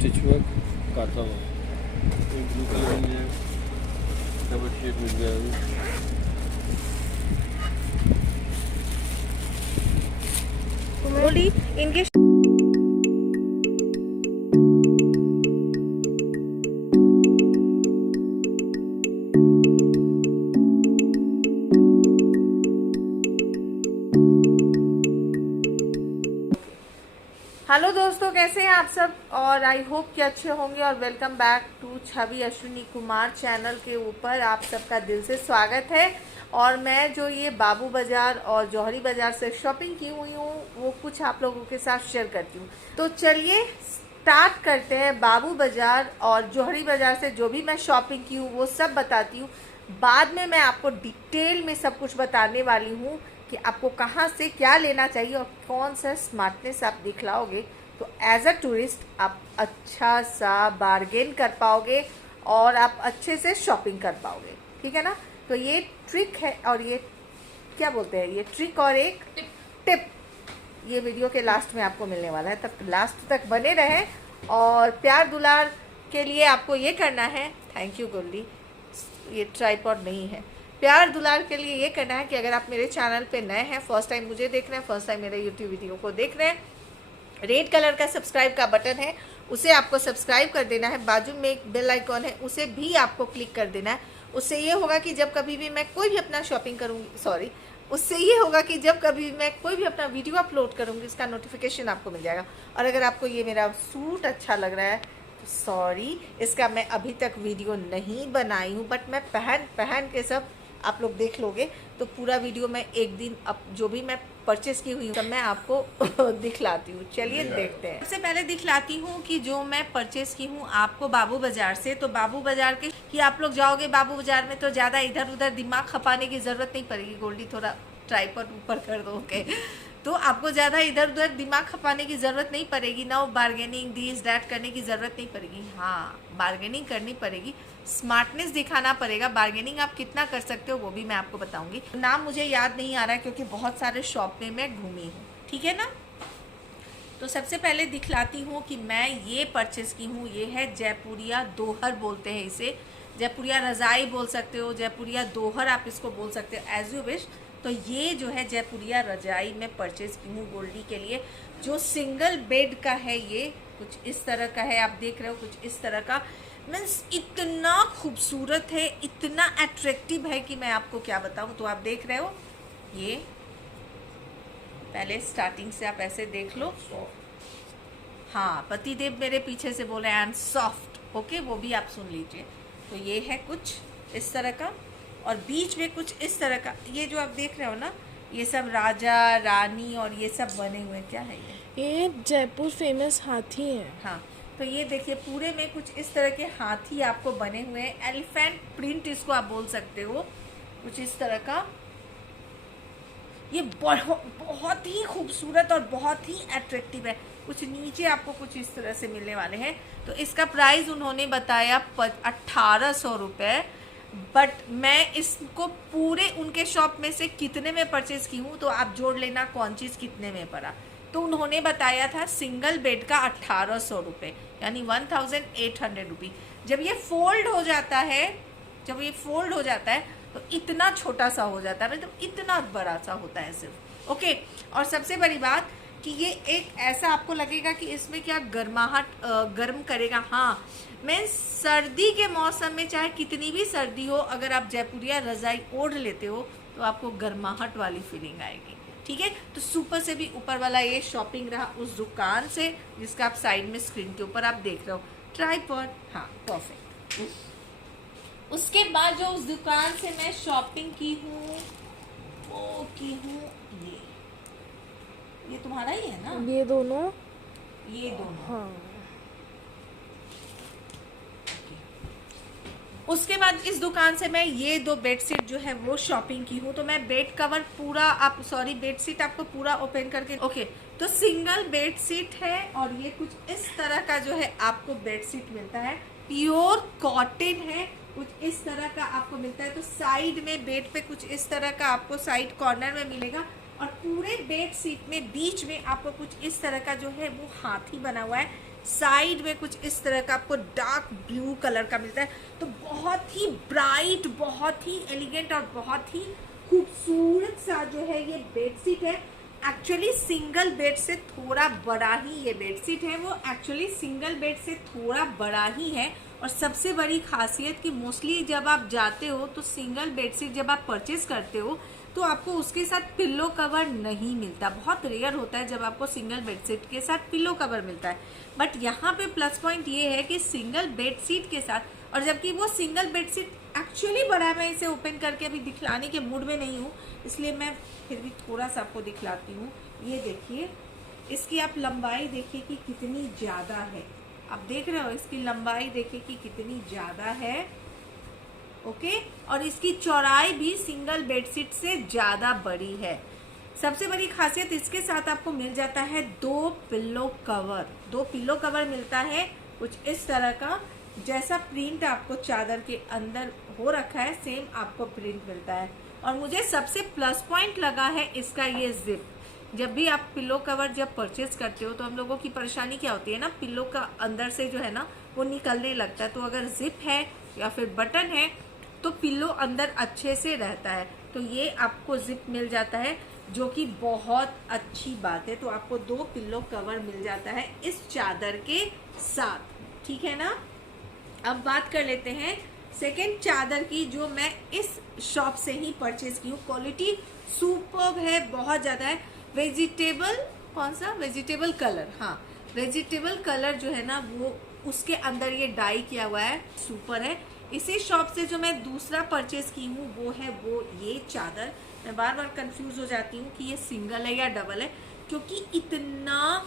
Stitch work काता हुआ एक ब्लू कलर मिल जाएगा, डबल शेड मिल जाएगी। इनके हेलो दोस्तों, कैसे हैं आप सब। और आई होप कि अच्छे होंगे। और welcome back to Chhavi Ashwini Kumar channel के ऊपर आप सबका दिल से स्वागत है। और मैं जो ये बाबू बाज़ार और जौहरी बाज़ार से शॉपिंग की हुई हूँ वो कुछ आप लोगों के साथ शेयर करती हूँ। तो चलिए स्टार्ट करते हैं। बाबू बाज़ार और जौहरी बाज़ार से जो भी मैं शॉपिंग की हूँ वो सब बताती हूँ। बाद में मैं आपको डिटेल में सब कुछ बताने वाली हूँ कि आपको कहाँ से क्या लेना चाहिए और कौन सा स्मार्टनेस आप दिखलाओगे तो एज अ टूरिस्ट आप अच्छा सा बार्गेन कर पाओगे और आप अच्छे से शॉपिंग कर पाओगे। ठीक है ना। तो ये ट्रिक है और ये क्या बोलते हैं, ये ट्रिक और एक टिप ये वीडियो के लास्ट में आपको मिलने वाला है। तब लास्ट तक बने रहें। और प्यार दुलार के लिए आपको ये करना है, थैंक यू गोल्डी, ये ट्राइपॉड नहीं है। प्यार दुलार के लिए ये करना है कि अगर आप मेरे चैनल पे नए हैं, फर्स्ट टाइम मुझे देख रहे हैं, फर्स्ट टाइम मेरे यूट्यूब वीडियो को देख रहे हैं, रेड कलर का सब्सक्राइब का बटन है उसे आपको सब्सक्राइब कर देना है। बाजू में एक बेल आइकॉन है उसे भी आपको क्लिक कर देना है। उससे ये होगा कि जब कभी भी मैं कोई भी अपना शॉपिंग करूँगी, उससे ये होगा कि जब कभी मैं कोई भी अपना वीडियो अपलोड करूँगी इसका नोटिफिकेशन आपको मिल जाएगा। और अगर आपको ये मेरा सूट अच्छा लग रहा है तो सॉरी, इसका मैं अभी तक वीडियो नहीं बनाई हूँ, बट मैं पहन के सब आप लोग देख लोगे तो पूरा वीडियो मैं एक दिन अब जो भी मैं परचेस की हुई हूँ मैं आपको दिखलाती हूँ। चलिए देखते हैं। सबसे पहले दिखलाती हूँ कि जो मैं परचेस की हूँ आपको बाबू बाजार से। तो बाबू बाजार के कि आप लोग जाओगे बाबू बाजार में तो ज़्यादा इधर उधर दिमाग खपाने की ज़रूरत नहीं पड़ेगी। गोल्डी थोड़ा ट्राइपॉड ऊपर कर दो, ओके। तो आपको ज़्यादा इधर उधर दिमाग खपाने की ज़रूरत नहीं पड़ेगी ना, बार्गेनिंग दिस डैट करने की ज़रूरत नहीं पड़ेगी। हाँ, बार्गेनिंग करनी पड़ेगी, स्मार्टनेस दिखाना पड़ेगा। बार्गेनिंग आप कितना कर सकते हो वो भी मैं आपको बताऊंगी। नाम मुझे याद नहीं आ रहा है क्योंकि बहुत सारे शॉप में मैं घूमी हूँ। ठीक है ना। तो सबसे पहले दिखलाती हूँ कि मैं ये परचेस की हूँ। ये है जयपुरिया दोहर बोलते हैं इसे, जयपुरिया रज़ाई बोल सकते हो, जयपुरिया दोहर आप इसको बोल सकते हो, एज यू विश। तो ये जो है जयपुरिया रजाई मैं परचेज की हूँ गोल्डी के लिए। जो सिंगल बेड का है ये कुछ इस तरह का है, आप देख रहे हो कुछ इस तरह का। मीन्स इतना खूबसूरत है, इतना अट्रैक्टिव है कि मैं आपको क्या बताऊँ। तो आप देख रहे हो, ये पहले स्टार्टिंग से आप ऐसे देख लो। हाँ, पतिदेव मेरे पीछे से बोल रहे हैं एंड सॉफ्ट, ओके, वो भी आप सुन लीजिए। तो ये है कुछ इस तरह का और बीच में कुछ इस तरह का। ये जो आप देख रहे हो ना, ये सब राजा रानी और ये सब बने हुए, क्या है ये जयपुर फेमस हाथी है। हाँ, तो ये देखिए पूरे में कुछ इस तरह के हाथी आपको बने हुए हैं। एलिफेंट प्रिंट इसको आप बोल सकते हो, कुछ इस तरह का। ये बहुत ही खूबसूरत और बहुत ही अट्रैक्टिव है। कुछ नीचे आपको कुछ इस तरह से मिलने वाले हैं। तो इसका प्राइस उन्होंने बताया 1800 रुपये, बट मैं इसको पूरे उनके शॉप में से कितने में परचेज की हूँ तो आप जोड़ लेना कौन चीज़ कितने में पड़ा। तो उन्होंने बताया था सिंगल बेड का 1800 रुपये, यानी 1800 रुपी। जब ये फोल्ड हो जाता है, तो इतना छोटा सा हो जाता है, मतलब इतना बड़ा सा होता है सिर्फ, ओके। और सबसे बड़ी बात कि ये एक ऐसा आपको लगेगा कि इसमें क्या गर्माहट गर्म करेगा। हाँ, मैं सर्दी के मौसम में चाहे कितनी भी सर्दी हो, अगर आप जयपुरिया रज़ाई ओढ़ लेते हो तो आपको गर्माहट वाली फीलिंग आएगी। ठीक है। तो सुपर से भी ऊपर वाला ये शॉपिंग रहा उस दुकान से जिसका आप साइड में स्क्रीन के ऊपर आप देख रहे हो, ट्राइपॉड। हाँ, परफेक्ट। उसके बाद जो उस दुकान से मैं शॉपिंग की हूँ वो की हूँ ये तुम्हारा ही है ना, ये दोनों हाँ। उसके बाद इस दुकान से मैं ये 2 बेडशीट जो है वो शॉपिंग की हूँ। तो मैं बेड कवर पूरा बेडशीट आपको पूरा ओपन करके, ओके। तो सिंगल बेडशीट है और ये कुछ इस तरह का जो है आपको बेडशीट मिलता है, प्योर कॉटन है, कुछ इस तरह का आपको मिलता है। तो साइड में बेड पे कुछ इस तरह का आपको साइड कॉर्नर में मिलेगा और पूरे बेड शीट में बीच में आपको कुछ इस तरह का जो है वो हाथी बना हुआ है। साइड में कुछ इस तरह का आपको डार्क ब्लू कलर का मिलता है। तो बहुत ही ब्राइट, बहुत ही एलिगेंट और बहुत ही खूबसूरत सा जो है ये बेडशीट है। एक्चुअली सिंगल बेड से थोड़ा बड़ा ही ये बेडशीट है, वो एक्चुअली सिंगल बेड से थोड़ा बड़ा ही है। और सबसे बड़ी खासियत कि मोस्टली जब आप जाते हो तो सिंगल बेडशीट जब आप परचेज करते हो तो आपको उसके साथ पिल्लो कवर नहीं मिलता। बहुत रेयर होता है जब आपको सिंगल बेडशीट के साथ पिल्लो कवर मिलता है। बट यहाँ पे प्लस पॉइंट ये है कि सिंगल बेडशीट के साथ, और जबकि वो सिंगल बेडशीट एक्चुअली बड़ा है, मैं इसे ओपन करके अभी दिखलाने के मूड में नहीं हूँ, इसलिए मैं फिर भी थोड़ा सा आपको दिखलाती हूँ। ये देखिए, इसकी आप लंबाई देखिए कि कितनी ज़्यादा है। आप देख रहे हो, इसकी लंबाई देखिए कि कितनी ज़्यादा है। ओके, और इसकी चौड़ाई भी सिंगल बेडशीट से ज़्यादा बड़ी है। सबसे बड़ी खासियत इसके साथ आपको मिल जाता है 2 पिल्लो कवर। 2 पिल्लो कवर मिलता है कुछ इस तरह का, जैसा प्रिंट आपको चादर के अंदर हो रखा है सेम आपको प्रिंट मिलता है। और मुझे सबसे प्लस पॉइंट लगा है इसका ये जिप। जब भी आप पिल्लो कवर जब परचेज करते हो तो हम लोगों की परेशानी क्या होती है ना, पिल्लो का अंदर से जो है ना वो निकलने लगता है। तो अगर जिप है या फिर बटन है तो पिल्लो अंदर अच्छे से रहता है। तो ये आपको जिप मिल जाता है, जो कि बहुत अच्छी बात है। तो आपको 2 पिल्लो कवर मिल जाता है इस चादर के साथ, ठीक है ना। अब बात कर लेते हैं सेकेंड चादर की, जो मैं इस शॉप से ही परचेज की हूँ। क्वालिटी सुपर्ब है, बहुत ज़्यादा है। वेजिटेबल, कौन सा वेजिटेबल कलर, हाँ वेजिटेबल कलर जो है ना वो उसके अंदर ये डाई किया हुआ है, सुपर है। इसी शॉप से जो मैं दूसरा परचेज की हूँ वो है वो ये चादर। मैं बार बार कंफ्यूज हो जाती हूँ कि ये सिंगल है या डबल है, क्योंकि इतना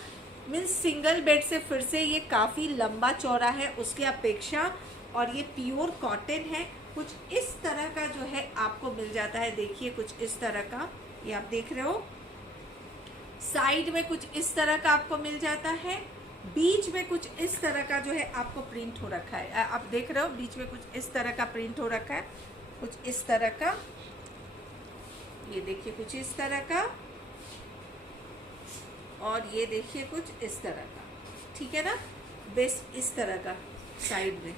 मीन्स सिंगल बेड से फिर से ये काफ़ी लंबा चौड़ा है उसके अपेक्षा। और ये प्योर कॉटन है। कुछ इस तरह का जो है आपको मिल जाता है। देखिए कुछ इस तरह का, ये आप देख रहे हो। साइड में कुछ इस तरह का आपको मिल जाता है। बीच में कुछ इस तरह का जो है आपको प्रिंट हो रखा है। आप देख रहे हो बीच में कुछ इस तरह का प्रिंट हो रखा है, कुछ इस तरह का। ये देखिए कुछ इस तरह का, और ये देखिए कुछ इस तरह का, ठीक है ना। बेस इस तरह का साइड में।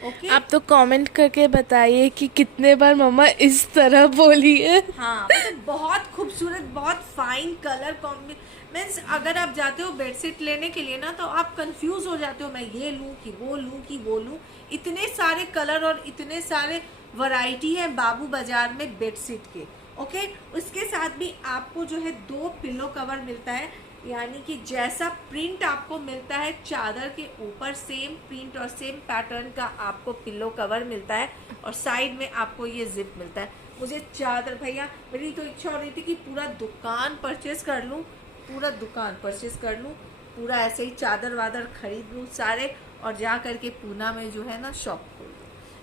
ओके, आप तो कमेंट करके बताइए कि कितने बार मम्मा इस तरह बोली है। हाँ मतलब बहुत खूबसूरत, बहुत फाइन कलर कॉम्बिनेशन। मीन्स अगर आप जाते हो बेडशीट लेने के लिए ना तो आप कंफ्यूज हो जाते हो, मैं ये लूँ कि वो लूँ कि वो लूँ। इतने सारे कलर और इतने सारे वैरायटी है बाबू बाजार में बेडशीट के। ओके, उसके साथ भी आपको जो है 2 पिल्लो कवर मिलता है, यानी कि जैसा प्रिंट आपको मिलता है चादर के ऊपर सेम प्रिंट और सेम पैटर्न का आपको पिल्लो कवर मिलता है। और साइड में आपको ये जिप मिलता है। मुझे चादर भैया, मेरी तो इच्छा हो रही थी कि पूरा दुकान परचेज कर लूँ, पूरा दुकान परचेज कर लूँ, पूरा ऐसे ही चादर वादर खरीद लूँ सारे, और जा करके पूना में जो है ना शॉप खोल लूँ।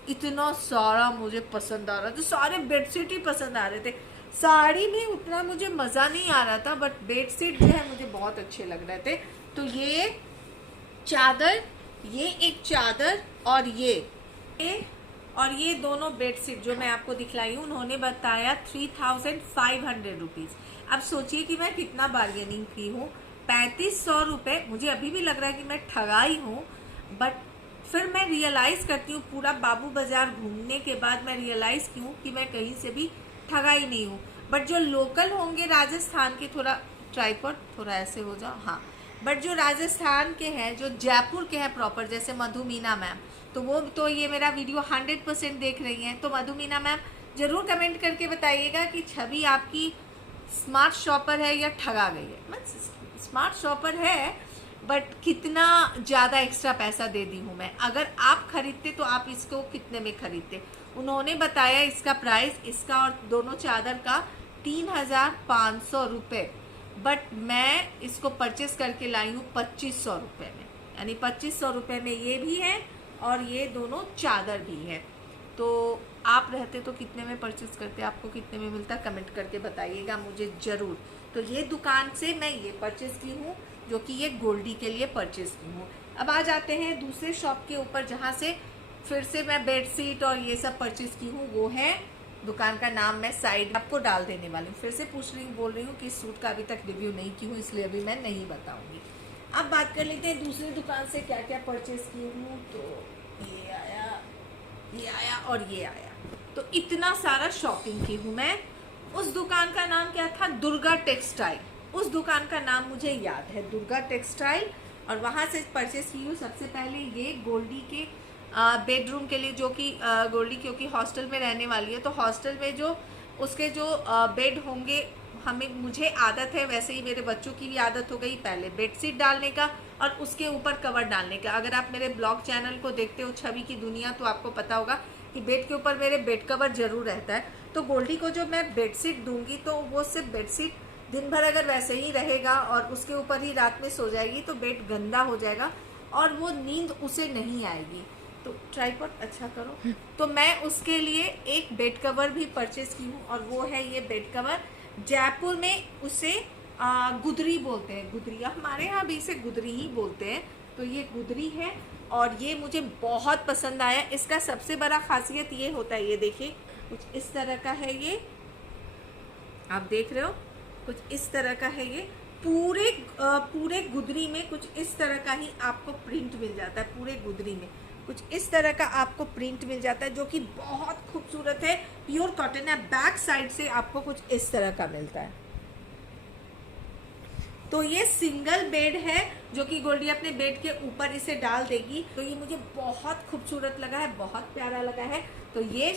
इतना सारा मुझे पसंद आ रहा था, सारे बेडशीट ही पसंद आ रहे थे। साड़ी में उतना मुझे मज़ा नहीं आ रहा था, बट बेडशीट जो है मुझे बहुत अच्छे लग रहे थे। तो ये चादर, ये एक चादर और ये दोनों बेडशीट जो मैं आपको दिखलाई हूँ, उन्होंने बताया 3500 रुपीज़। अब सोचिए कि मैं कितना बार्गेनिंग की हूँ। 3500 रुपये मुझे अभी भी लग रहा है कि मैं ठगाई हूँ, बट फिर मैं रियलाइज़ करती हूँ पूरा बाबू बाजार घूमने के बाद मैं रियलाइज़ की हूँ कि मैं कहीं से भी ठगाई नहीं हूँ। बट जो लोकल होंगे राजस्थान के, थोड़ा ट्राइपॉड थोड़ा ऐसे हो जाओ, हाँ, बट जो राजस्थान के हैं, जो जयपुर के हैं प्रॉपर, जैसे मधुमीना मैम, तो वो तो ये मेरा वीडियो 100% देख रही हैं। तो मधुमीना मैम ज़रूर कमेंट करके बताइएगा कि छवि आपकी स्मार्ट शॉपर है या ठगा गई है। मतलब स्मार्ट शॉपर है, बट कितना ज़्यादा एक्स्ट्रा पैसा दे दी हूँ मैं। अगर आप खरीदते तो आप इसको कितने में खरीदते? उन्होंने बताया इसका प्राइस, इसका और दोनों चादर का 3500 रुपये, बट मैं इसको परचेस करके लाई हूँ 2500 रुपये में। यानी 2500 रुपये में ये भी है और ये दोनों चादर भी है। तो आप रहते तो कितने में परचेस करते, आपको कितने में मिलता, कमेंट करके बताइएगा मुझे ज़रूर। तो ये दुकान से मैं ये परचेस की हूँ, जो कि ये गोल्डी के लिए परचेस की हूँ। अब आ जाते हैं दूसरे शॉप के ऊपर, जहाँ से फिर से मैं बेडशीट और ये सब परचेस की हूँ। वो है, दुकान का नाम मैं साइड आपको डाल देने वाली हूँ। फिर से बोल रही हूँ कि सूट का अभी तक रिव्यू नहीं की हूँ, इसलिए अभी मैं नहीं बताऊँगी। अब बात कर लेते हैं दूसरी दुकान से क्या क्या परचेज की हूँ। तो ये आया और ये आया, तो इतना सारा शॉपिंग की हूँ मैं। उस दुकान का नाम क्या था? दुर्गा टेक्सटाइल। उस दुकान का नाम मुझे याद है, दुर्गा टेक्सटाइल। और वहाँ से परचेस की हूँ सबसे पहले ये गोल्डी के बेडरूम के लिए, जो कि गोल्डी क्योंकि हॉस्टल में रहने वाली है, तो हॉस्टल में जो उसके जो बेड होंगे, मुझे आदत है, वैसे ही मेरे बच्चों की भी आदत हो गई, पहले बेडशीट डालने का और उसके ऊपर कवर डालने का। अगर आप मेरे ब्लॉग चैनल को देखते हो छवि की दुनिया, तो आपको पता होगा कि बेड के ऊपर मेरे बेड कवर जरूर रहता है। तो गोल्डी को जो मैं बेडशीट दूंगी, तो वो सिर्फ बेडशीट दिन भर अगर वैसे ही रहेगा और उसके ऊपर ही रात में सो जाएगी, तो बेड गंदा हो जाएगा और वो नींद उसे नहीं आएगी। तो ट्राइपॉड अच्छा करो। तो मैं उसके लिए एक बेड कवर भी परचेज की हूँ, और वो है ये बेड कवर। जयपुर में उसे गुदरी बोलते हैं, गुदरिया, हमारे यहाँ भी इसे गुदरी ही बोलते हैं। तो ये गुदरी है और ये मुझे बहुत पसंद आया। इसका सबसे बड़ा खासियत ये होता है, ये देखिए कुछ इस तरह का है, ये आप देख रहे हो, कुछ इस तरह का है। ये पूरे गुदरी में कुछ इस तरह का ही आपको प्रिंट मिल जाता है। पूरे गुदरी में कुछ इस तरह का आपको प्रिंट मिल जाता है, जो कि बहुत खूबसूरत है। प्योर कॉटन है। बैक साइड से आपको कुछ इस तरह का मिलता है। तो ये सिंगल बेड है, जो कि गोल्डी अपने बेड के ऊपर इसे डाल देगी। तो ये मुझे बहुत खूबसूरत लगा है, बहुत प्यारा लगा है। तो ये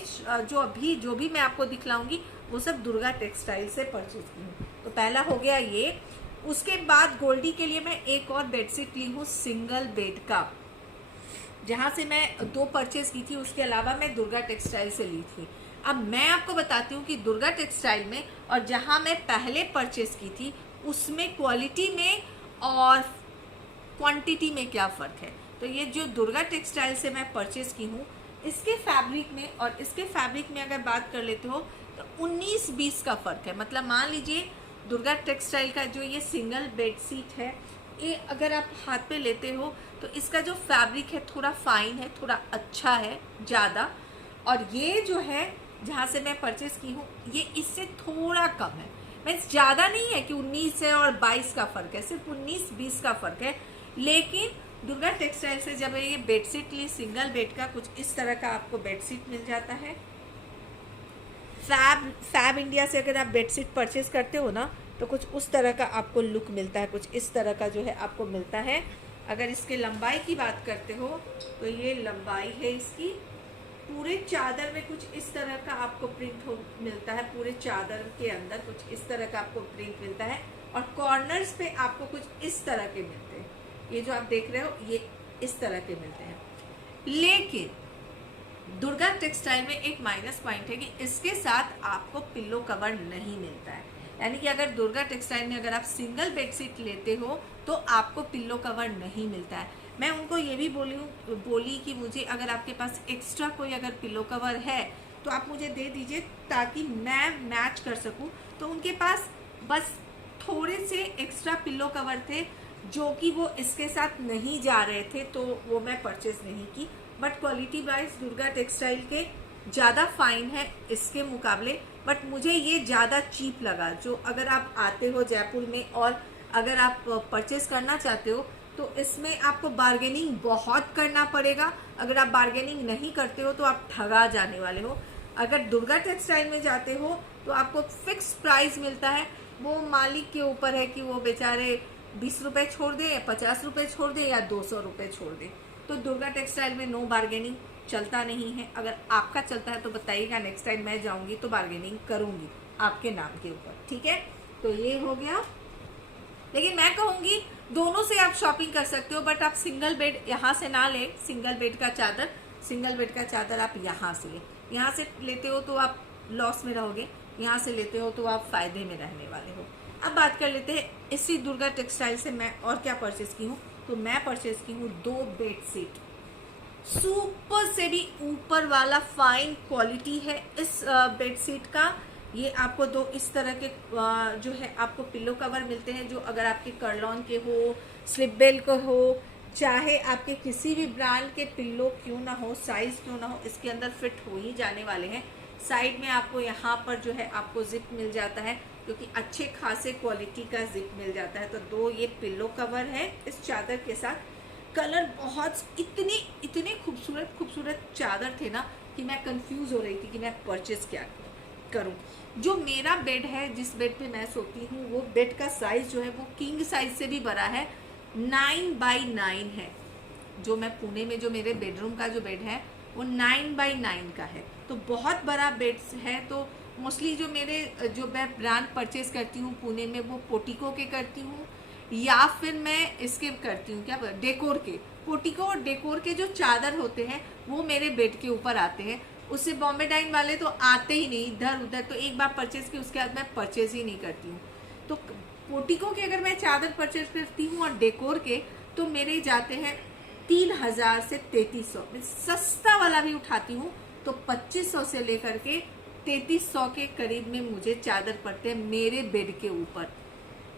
जो भी मैं आपको दिखलाऊंगी, वो सब दुर्गा टेक्सटाइल से परचेज की हूँ। तो पहला हो गया ये। उसके बाद गोल्डी के लिए मैं एक और बेडशीट ली हूँ सिंगल बेड का, जहाँ से मैं 2 परचेज की थी। उसके अलावा मैं दुर्गा टेक्सटाइल से ली थी। अब मैं आपको बताती हूँ कि दुर्गा टेक्सटाइल में और जहाँ मैं पहले परचेज की थी, उसमें क्वालिटी में और क्वांटिटी में क्या फ़र्क है। तो ये जो दुर्गा टेक्सटाइल से मैं परचेज की हूँ, इसके फैब्रिक में और इसके फैब्रिक में अगर बात कर लेते हो, तो 19-20 का फ़र्क है। मतलब मान लीजिए दुर्गा टेक्सटाइल का जो ये सिंगल बेडशीट है, ये अगर आप हाथ पे लेते हो, तो इसका जो फैब्रिक है थोड़ा फाइन है, थोड़ा अच्छा है ज़्यादा। और ये जो है जहाँ से मैं परचेस की हूँ, ये इससे थोड़ा कम है। मीन्स ज़्यादा नहीं है कि 19 है और 22 का फ़र्क है, सिर्फ 19-20 का फ़र्क है। लेकिन दुर्गा टेक्सटाइल से जब ये बेडशीट ली सिंगल बेड का, कुछ इस तरह का आपको बेडशीट मिल जाता है। फैब इंडिया से अगर आप बेडशीट परचेज करते हो ना, तो कुछ उस तरह का आपको लुक मिलता है, कुछ इस तरह का जो है आपको मिलता है। अगर इसके लंबाई की बात करते हो, तो ये लंबाई है इसकी। पूरे चादर में कुछ इस तरह का आपको प्रिंट मिलता है। पूरे चादर के अंदर कुछ इस तरह का आपको प्रिंट मिलता है, और कॉर्नर्स पे आपको कुछ इस तरह के मिलते हैं। ये जो आप देख रहे हो, ये इस तरह के मिलते हैं। लेकिन दुर्गा टेक्सटाइल में एक माइनस पॉइंट है कि इसके साथ आपको पिल्लो कवर नहीं मिलता है। यानी कि अगर दुर्गा टेक्सटाइल में अगर आप सिंगल बेडशीट लेते हो, तो आपको पिल्लो कवर नहीं मिलता है। मैं उनको ये भी बोली कि मुझे अगर आपके पास एक्स्ट्रा कोई अगर पिल्लो कवर है, तो आप मुझे दे दीजिए, ताकि मैं मैच कर सकूं। तो उनके पास बस थोड़े से एक्स्ट्रा पिल्लो कवर थे, जो कि वो इसके साथ नहीं जा रहे थे, तो वो मैं परचेज नहीं की। But quality wise Durga textile के ज़्यादा फाइन है इसके मुकाबले, बट मुझे ये ज़्यादा चीप लगा। जो अगर आप आते हो जयपुर में और अगर आप परचेस करना चाहते हो, तो इसमें आपको बार्गेनिंग बहुत करना पड़ेगा। अगर आप बार्गेनिंग नहीं करते हो, तो आप ठगा जाने वाले हो। अगर दुर्गा टेक्सटाइल में जाते हो, तो आपको फिक्स प्राइस मिलता है। वो मालिक के ऊपर है कि वो बेचारे 20 रुपये छोड़ दे या 50 रुपये छोड़ दे या 200 रुपये छोड़ दे। तो दुर्गा टेक्सटाइल में नो बार्गेनिंग चलता नहीं है। अगर आपका चलता है तो बताइएगा, नेक्स्ट टाइम मैं जाऊंगी तो बार्गेनिंग करूंगी आपके नाम के ऊपर, ठीक है। तो ये हो गया। लेकिन मैं कहूँगी दोनों से आप शॉपिंग कर सकते हो, बट आप सिंगल बेड यहाँ से ना ले। सिंगल बेड का चादर आप यहाँ से लेते हो तो आप लॉस में रहोगे, यहाँ से लेते हो तो आप फायदे में रहने वाले हो। अब बात कर लेते हैं इसी दुर्गा टेक्सटाइल से मैं और क्या परचेज की हूँ। तो मैं परचेज की हूँ 2 बेडशीट, सुपर से भी ऊपर वाला फाइन क्वालिटी है इस बेडशीट का। ये आपको 2 इस तरह के जो है आपको पिल्लो कवर मिलते हैं, जो अगर आपके कर्लॉन के हो, स्लिप बेल के हो, चाहे आपके किसी भी ब्रांड के पिल्लो क्यों ना हो, साइज क्यों ना हो, इसके अंदर फिट हो ही जाने वाले हैं। साइड में आपको यहाँ पर जो है आपको जिप मिल जाता है, क्योंकि अच्छे खासे क्वालिटी का जिप मिल जाता है। तो 2 ये पिल्लो कवर है इस चादर के साथ। कलर बहुत इतने खूबसूरत चादर थे ना कि मैं कंफ्यूज हो रही थी कि मैं परचेज क्या करूं। जो मेरा बेड है, जिस बेड पे मैं सोती हूँ, वो बेड का साइज जो है वो किंग साइज से भी बड़ा है, 9x9 है। जो मैं पुणे में जो मेरे बेडरूम का जो बेड है वो 9x9 का है, तो बहुत बड़ा बेड है। तो मोस्टली जो मैं ब्रांड परचेज करती हूँ पुणे में, वो पोटिको के करती हूँ या फिर मैं इसके करती हूँ, क्या डेकोर के। पोटिको और डेकोर के जो चादर होते हैं वो मेरे बेड के ऊपर आते हैं। उससे बॉम्बे डाइन वाले तो आते ही नहीं इधर उधर, तो एक बार परचेज की उसके बाद मैं परचेज ही नहीं करती हूँ। तो पोटिको के अगर मैं चादर परचेज करती हूँ और डेकोर के, तो मेरे जाते हैं 3000 से 3300। मैं सस्ता वाला भी उठाती हूँ तो 2500 से लेकर के 3300 के करीब में मुझे चादर पड़ते हैं मेरे बेड के ऊपर।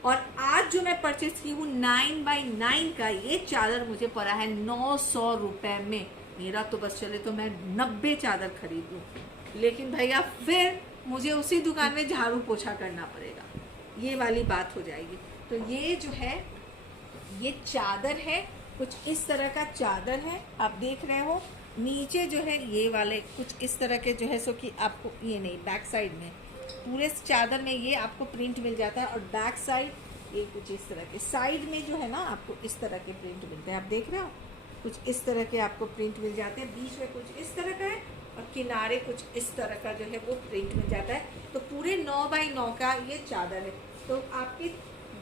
और आज जो मैं परचेज की हूँ 9x9 का, ये चादर मुझे पड़ा है 900 रुपये में। मेरा तो बस चले तो मैं 90 चादर खरीद लूँ, लेकिन भैया फिर मुझे उसी दुकान में झाड़ू पोछा करना पड़ेगा, ये वाली बात हो जाएगी। तो ये जो है ये चादर है, कुछ इस तरह का चादर है, आप देख रहे हो। नीचे जो है ये वाले कुछ इस तरह के जो है, सो कि आपको ये नहीं, बैक साइड में पूरे चादर में ये आपको प्रिंट मिल जाता है, और बैक साइड ये कुछ इस तरह के, साइड में जो है ना आपको इस तरह के प्रिंट मिलते हैं। आप देख रहे हो कुछ इस तरह के आपको प्रिंट मिल जाते हैं, बीच में कुछ इस तरह का है और किनारे कुछ इस तरह का जो है वो प्रिंट मिल जाता है। तो पूरे 9x9 का ये चादर है। तो आपके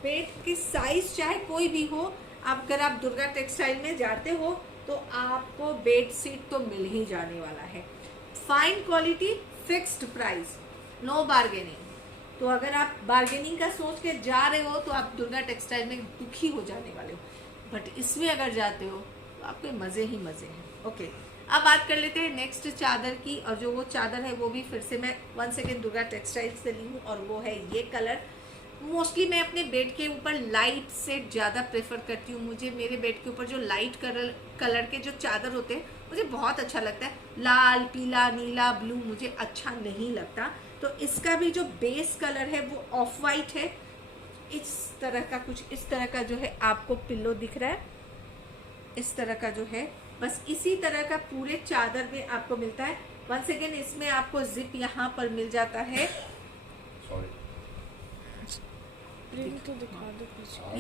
बेड की साइज चाहे कोई भी हो, अगर आप दुर्गा टेक्सटाइल में जाते हो तो आपको बेड सीट तो मिल ही जाने वाला है। Fine quality, fixed price, no bargaining. तो अगर आप बार्गेनिंग का सोच के जा रहे हो तो आप दुर्गा टेक्सटाइल में दुखी हो जाने वाले हो, बट इसमें अगर जाते हो तो आपके मज़े ही मज़े हैं। ओके, अब बात कर लेते हैं नेक्स्ट चादर की। और जो वो चादर है वो भी फिर से मैं वंस अगेन दुर्गा टेक्सटाइल से ली हूँ, और वो है ये कलर। मोस्टली मैं अपने बेड के ऊपर लाइट से ज़्यादा प्रेफर करती हूँ। मुझे मेरे बेड के ऊपर जो लाइट कलर के जो चादर होते हैं मुझे बहुत अच्छा लगता है। लाल, पीला, नीला, ब्लू मुझे अच्छा नहीं लगता। तो इसका भी जो बेस कलर है वो ऑफ वाइट है। इस तरह का कुछ इस तरह का जो है आपको पिल्लो दिख रहा है, इस तरह का जो है, बस इसी तरह का पूरे चादर में आपको मिलता है। वंस अगेन इसमें आपको जिप यहाँ पर मिल जाता है। प्रिंट तो दिखा दो पीछे।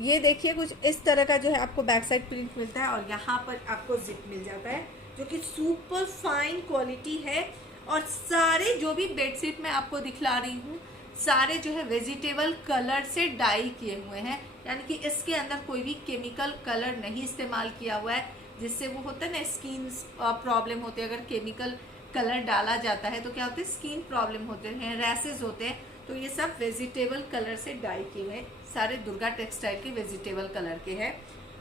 ये देखिए कुछ इस तरह का जो है आपको बैक साइड प्रिंट मिलता है, और यहाँ पर आपको जिप मिल जाता है, जो कि सुपर फाइन क्वालिटी है। और सारे जो भी बेडशीट मैं आपको दिखला रही हूँ, सारे जो है वेजिटेबल कलर से डाई किए हुए हैं, यानी कि इसके अंदर कोई भी केमिकल कलर नहीं इस्तेमाल किया हुआ है, जिससे वो होता है ना स्किन प्रॉब्लम होते हैं। अगर केमिकल कलर डाला जाता है तो क्या होता है, स्किन प्रॉब्लम होते हैं, रैसेस होते हैं। तो ये सब वेजिटेबल कलर से डाई किए हुए हैं, सारे दुर्गा टेक्सटाइल के वेजिटेबल कलर के हैं।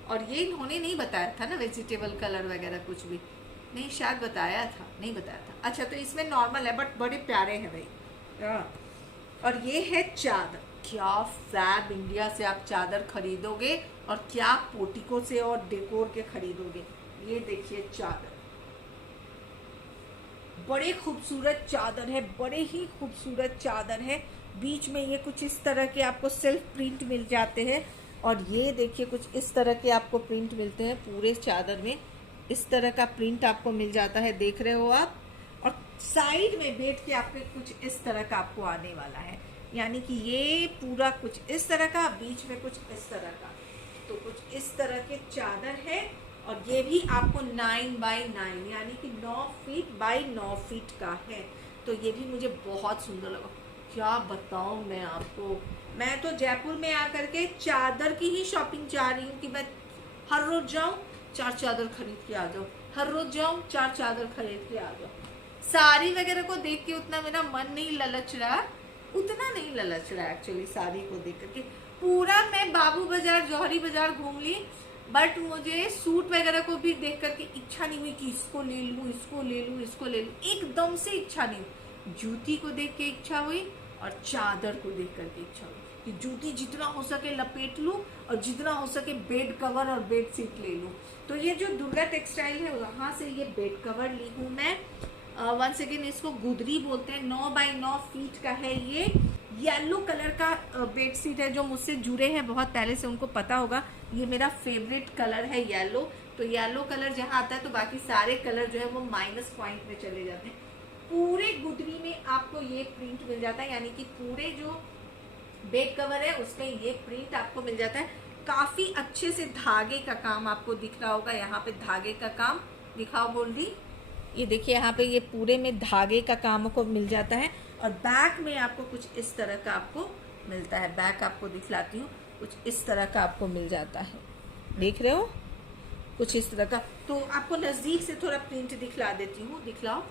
और ये इन्होंने नहीं बताया था ना वेजिटेबल कलर वगैरह, कुछ भी नहीं, शायद बताया था, नहीं बताया था। अच्छा, तो इसमें नॉर्मल है बट बड़े प्यारे हैं भाई। और ये है चादर। क्या फैब इंडिया से आप चादर खरीदोगे और क्या पोटिको से और डेकोर के खरीदोगे। ये देखिए चादर, बड़े खूबसूरत चादर है, बड़े ही खूबसूरत चादर है। बीच में ये कुछ इस तरह के आपको सेल्फ प्रिंट मिल जाते हैं, और ये देखिए कुछ इस तरह के आपको प्रिंट मिलते हैं। पूरे चादर में इस तरह का प्रिंट आपको मिल जाता है, देख रहे हो आप। और साइड में बैठ के आपके कुछ इस तरह का आपको आने वाला है, यानी कि ये पूरा कुछ इस तरह का, बीच में कुछ इस तरह का। तो कुछ इस तरह के चादर है, और ये भी आपको 9x9 यानी कि 9 फीट बाई 9 फीट का है। तो ये भी मुझे बहुत सुंदर लगा। क्या बताऊं मैं आपको, मैं तो जयपुर में आकर के चादर की ही शॉपिंग जा रही हूँ कि मैं हर रोज जाऊँ 4 चादर खरीद के आ जाऊँ, हर रोज जाऊँ 4 चादर खरीद के आ जाऊँ। साड़ी वगैरह को देख के उतना मेरा मन नहीं ललच रहा, उतना नहीं ललच रहा एक्चुअली साड़ी को देख करके। पूरा मैं बाबू बाजार, जौहरी बाजार घूम ली, बट मुझे सूट वगैरह को भी देख करके इच्छा नहीं हुई कि इसको ले लूँ, इसको ले लूँ, इसको ले लूँ, एकदम से इच्छा नहीं हुई। जूती को देख के इच्छा हुई और चादर को देख करके इच्छा हुई कि जूती जितना हो सके लपेट लूँ और जितना हो सके बेड कवर और बेड शीट ले लूँ। तो ये जो दुर्गा टेक्सटाइल है वहाँ से ये बेड कवर ली हूँ मैं, वंस अगेन इसको गुदरी बोलते हैं। 9 बाई 9 फीट का है ये। येलो कलर का बेडशीट है। जो मुझसे जुड़े हैं बहुत पहले से उनको पता होगा ये मेरा फेवरेट कलर है येलो। तो येलो कलर जहाँ आता है तो बाकी सारे कलर जो है वो माइनस पॉइंट में चले जाते हैं। पूरे गुदरी में आपको ये प्रिंट मिल जाता है, यानी कि पूरे जो बेड कवर है उसमें ये प्रिंट आपको मिल जाता है। काफी अच्छे से धागे का काम आपको दिख रहा होगा, यहाँ पे धागे का काम दिखाओ गोल्डी। ये देखिए यहाँ पे ये पूरे में धागे का काम आपको मिल जाता है। और बैक में आपको कुछ इस तरह का आपको मिलता है। बैक आपको दिखलाती हूँ, कुछ इस तरह का आपको मिल जाता है। देख रहे हो कुछ इस तरह का। तो आपको नजदीक से थोड़ा प्रिंट दिखला देती हूँ, दिखलाओ।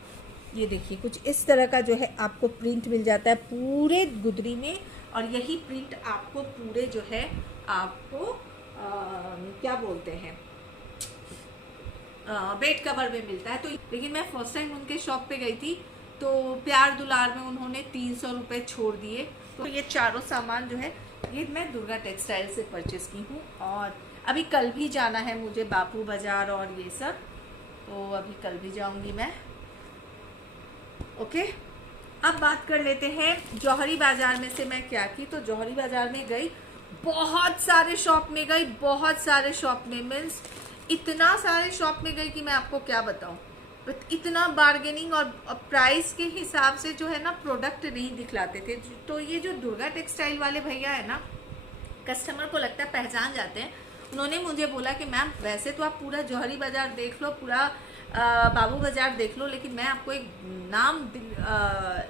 ये देखिए कुछ इस तरह का जो है आपको प्रिंट मिल जाता है पूरे गुदरी में। और यही प्रिंट आपको पूरे जो है आपको क्या बोलते हैं बेड कवर में मिलता है। तो लेकिन मैं फर्स्ट टाइम उनके शॉप पे गई थी तो प्यार दुलार में उन्होंने 300 रुपये छोड़ दिए। तो ये चारों सामान जो है ये मैं दुर्गा टेक्सटाइल से परचेस की हूँ। और अभी कल भी जाना है मुझे बापू बाजार और ये सब, तो अभी कल भी जाऊंगी मैं। ओके, अब बात कर लेते हैं जौहरी बाजार में से मैं क्या की। तो जौहरी बाजार में गई, बहुत सारे शॉप में गई, बहुत सारे शॉप में मीन्स इतना सारे शॉप में गई कि मैं आपको क्या बताऊं। बट इतना बार्गेनिंग और प्राइस के हिसाब से जो है ना प्रोडक्ट नहीं दिखलाते थे। तो ये जो दुर्गा टेक्सटाइल वाले भैया है ना, कस्टमर को लगता है पहचान जाते हैं। उन्होंने मुझे बोला कि मैम वैसे तो आप पूरा जौहरी बाजार देख लो, पूरा बाबू बाजार देख लो, लेकिन मैं आपको एक नाम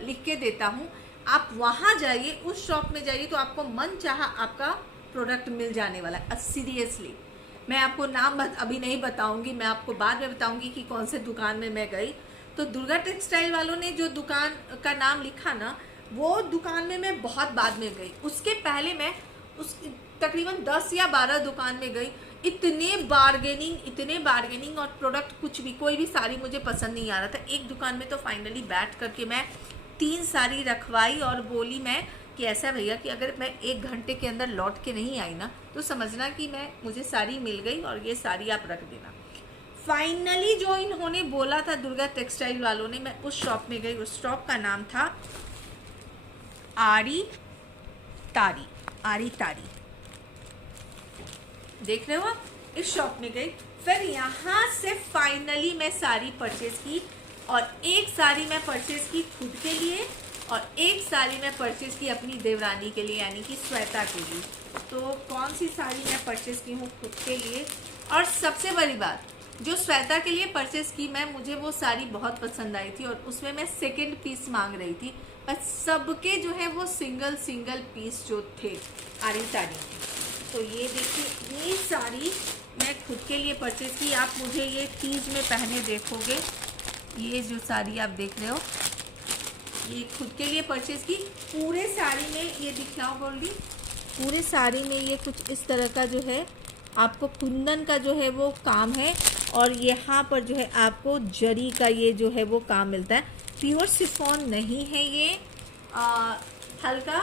लिख के देता हूँ, आप वहाँ जाइए, उस शॉप में जाइए तो आपको मन चाहा आपका प्रोडक्ट मिल जाने वाला है। सीरियसली मैं आपको नाम अभी नहीं बताऊंगी, मैं आपको बाद में बताऊंगी कि कौन से दुकान में मैं गई। तो दुर्गा टेक्सटाइल वालों ने जो दुकान का नाम लिखा ना, वो दुकान में मैं बहुत बाद में गई। उसके पहले मैं उस तकरीबन 10 या 12 दुकान में गई। इतने बार्गेनिंग और प्रोडक्ट कुछ भी, कोई भी साड़ी मुझे पसंद नहीं आ रहा था। एक दुकान में तो फाइनली बैठ करके मैं 3 साड़ी रखवाई और बोली मैं कि ऐसा भैया कि अगर मैं 1 घंटे के अंदर लौट के नहीं आई ना तो समझना कि मुझे साड़ी मिल गई और ये साड़ी आप रख देना। फाइनली जो इन्होंने बोला था दुर्गा टेक्सटाइल वालों ने, मैं उस शॉप में गई। उस शॉप का नाम था आरी तारी। देख रहे हो आप, इस शॉप में गई। फिर यहाँ से फाइनली मैं साड़ी परचेज की और एक साड़ी मैं परचेज की खुद के लिए और एक साड़ी मैं परचेज की अपनी देवरानी के लिए, यानी कि श्वेता के लिए। तो कौन सी साड़ी मैं परचेज की हूँ खुद के लिए, और सबसे बड़ी बात जो श्वेता के लिए परचेज की मुझे वो साड़ी बहुत पसंद आई थी और उसमें मैं सेकंड पीस मांग रही थी, पर सबके जो है वो सिंगल पीस जो थे आरी साड़ी में। तो ये देखिए, ये साड़ी मैं खुद के लिए परचेज की। आप मुझे ये तीज में पहने देखोगे। ये जो साड़ी आप देख रहे हो ये खुद के लिए परचेज की। पूरे साड़ी में ये दिखलाओ गोल्डी, पूरे साड़ी में ये कुछ इस तरह का जो है आपको कुंदन का जो है वो काम है और यहाँ पर जो है आपको जरी का ये जो है वो काम मिलता है। प्योर शिफॉन नहीं है ये, हल्का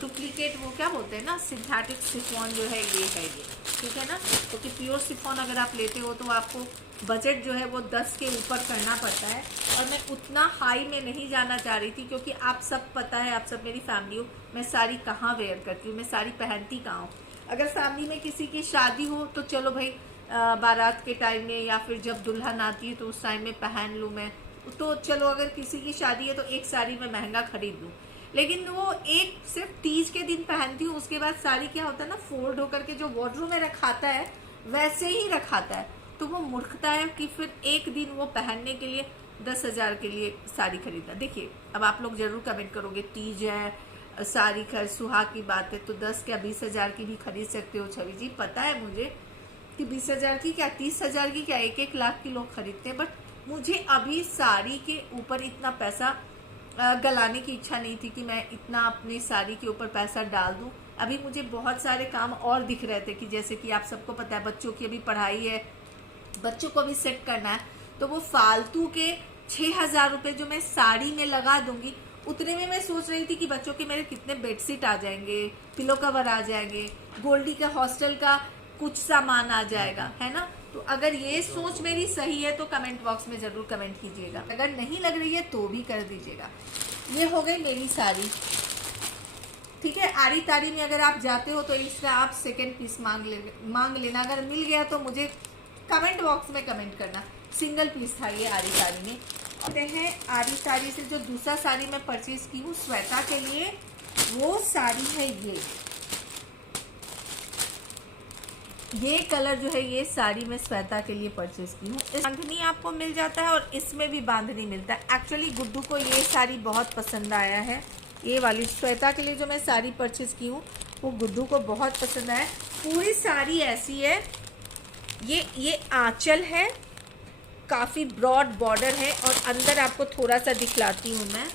डुप्लीकेट वो क्या बोलते हैं ना, सिंथेटिक शिफॉन जो है ये है ये, ठीक है ना। क्योंकि प्योर शिफॉन अगर आप लेते हो तो आपको बजट जो है वो 10 के ऊपर करना पड़ता है और मैं उतना हाई में नहीं जाना चाह रही थी, क्योंकि आप सब पता है, आप सब मेरी फैमिली हो, मैं साड़ी कहाँ वेयर करती हूँ, मैं साड़ी पहनती कहाँ हूँ। अगर फैमिली में किसी की शादी हो तो चलो भाई बारात के टाइम में या फिर जब दुल्हन आती है तो उस टाइम में पहन लूँ मैं, तो चलो अगर किसी की शादी है तो एक साड़ी मैं महंगा खरीद लूँ। लेकिन वो एक सिर्फ तीज के दिन पहनती हूँ, उसके बाद साड़ी क्या होता है ना, फोल्ड होकर के जो वार्डरोब में रखाता है वैसे ही रखाता है। तो वो मूर्खता है कि फिर एक दिन वो पहनने के लिए 10,000 के लिए साड़ी खरीदना। देखिए अब आप लोग जरूर कमेंट करोगे तीज है, साड़ी खरीद, सुहाग की बात है, तो 10 क्या 20,000 की भी खरीद सकते हो छवि जी। पता है मुझे कि 20,000 की क्या 30,000 की क्या 1-1 लाख की लोग खरीदते हैं, बट मुझे अभी साड़ी के ऊपर इतना पैसा गलाने की इच्छा नहीं थी कि मैं इतना अपनी साड़ी के ऊपर पैसा डाल दूं। अभी मुझे बहुत सारे काम और दिख रहे थे कि जैसे कि आप सबको पता है बच्चों की अभी पढ़ाई है, बच्चों को भी सेट करना है, तो वो फालतू के 6,000 रुपये जो मैं साड़ी में लगा दूंगी, उतने में मैं सोच रही थी कि बच्चों के मेरे कितने बेडशीट आ जाएंगे, पिलो कवर आ जाएंगे, गोल्डी का हॉस्टल का कुछ सामान आ जाएगा, है ना। तो अगर ये सोच मेरी सही है तो कमेंट बॉक्स में ज़रूर कमेंट कीजिएगा, अगर नहीं लग रही है तो भी कर दीजिएगा। ये हो गई मेरी साड़ी, ठीक है। आरी तारी में अगर आप जाते हो तो इसका आप सेकंड पीस मांग लेना, अगर मिल गया तो मुझे कमेंट बॉक्स में कमेंट करना। सिंगल पीस था ये आरी तारी में। कहते हैं आरी तारी से जो दूसरा साड़ी मैं परचेज की हूँ श्वेता के लिए, वो साड़ी है ये कलर जो है, ये साड़ी मैं श्वेता के लिए परचेज की हूँ। बांधनी आपको मिल जाता है और इसमें भी बांधनी मिलता है। एक्चुअली गुड्डू को ये साड़ी बहुत पसंद आया है, ये वाली श्वेता के लिए जो मैं साड़ी परचेज की हूँ वो गुड्डू को बहुत पसंद आया। पूरी साड़ी ऐसी है, ये आंचल है, काफ़ी ब्रॉड बॉर्डर है और अंदर आपको थोड़ा सा दिखलाती हूँ मैं।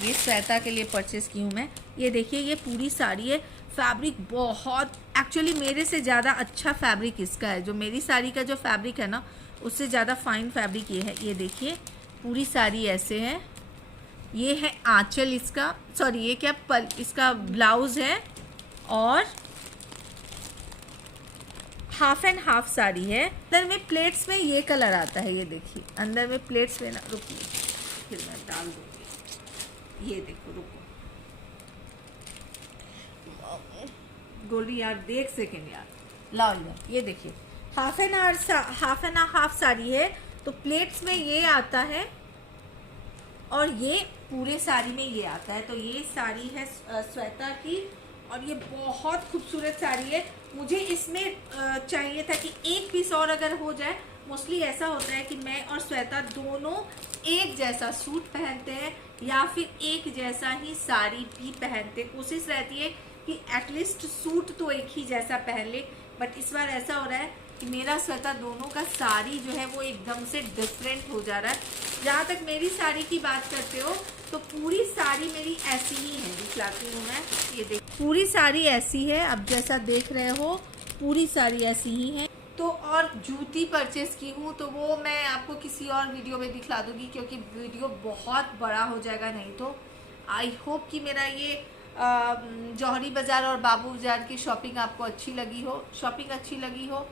ये श्वेता के लिए परचेज की हूँ मैं। ये देखिए ये पूरी साड़ी है, फैब्रिक बहुत, एक्चुअली मेरे से ज़्यादा अच्छा फैब्रिक इसका है। जो मेरी साड़ी का जो फैब्रिक है ना, उससे ज़्यादा फाइन फैब्रिक ये है। ये देखिए पूरी साड़ी ऐसे है, ये है आंचल इसका, सॉरी ये क्या इसका ब्लाउज है और हाफ एंड हाफ साड़ी है। अंदर में प्लेट्स में ये कलर आता है, ये देखिए अंदर में प्लेट्स में ना, रुकिए फिर मैं डाल दूँगी। ये देखो, रुको गोली यार, देख सेकेंड यार, लाओ यार, ये देखिए हाफ एंड हाफ साड़ी है, तो प्लेट्स में ये आता है और ये पूरे साड़ी में ये आता है। तो ये साड़ी है श्वेता की और ये बहुत खूबसूरत साड़ी है। मुझे इसमें चाहिए था कि एक पीस और अगर हो जाए। मोस्टली ऐसा होता है कि मैं और श्वेता दोनों एक जैसा सूट पहनते हैं या फिर एक जैसा ही साड़ी भी पहनते, कोशिश रहती है कि एटलीस्ट सूट तो एक ही जैसा पहन ले। बट इस बार ऐसा हो रहा है कि मेरा श्वेता दोनों का साड़ी जो है वो एकदम से डिफरेंट हो जा रहा है। जहाँ तक मेरी साड़ी की बात करते हो तो पूरी साड़ी मेरी ऐसी ही है, दिखलाती हूँ मैं। ये देख, पूरी साड़ी ऐसी है, अब जैसा देख रहे हो पूरी साड़ी ऐसी ही है। तो और जूती परचेस की हूँ तो वो मैं आपको किसी और वीडियो में दिखला दूँगी, क्योंकि वीडियो बहुत बड़ा हो जाएगा नहीं तो। आई होप कि मेरा ये जौहरी बाज़ार और बाबू बाज़ार की शॉपिंग आपको अच्छी लगी हो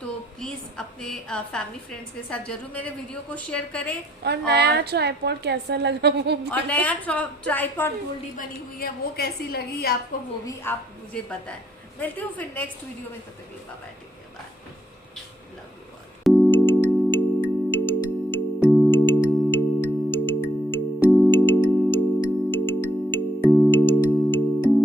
तो प्लीज़ अपने फैमिली फ्रेंड्स के साथ जरूर मेरे वीडियो को शेयर करें। और नया ट्राइपॉड कैसा लगा वो भी। और नया ट्राइपॉड गोल्डी बनी हुई है, वो कैसी लगी आपको वो भी आप मुझे बताएं। मिलती हूँ फिर नेक्स्ट वीडियो में, तब तक के लिए बाय बाय, टेक केयर।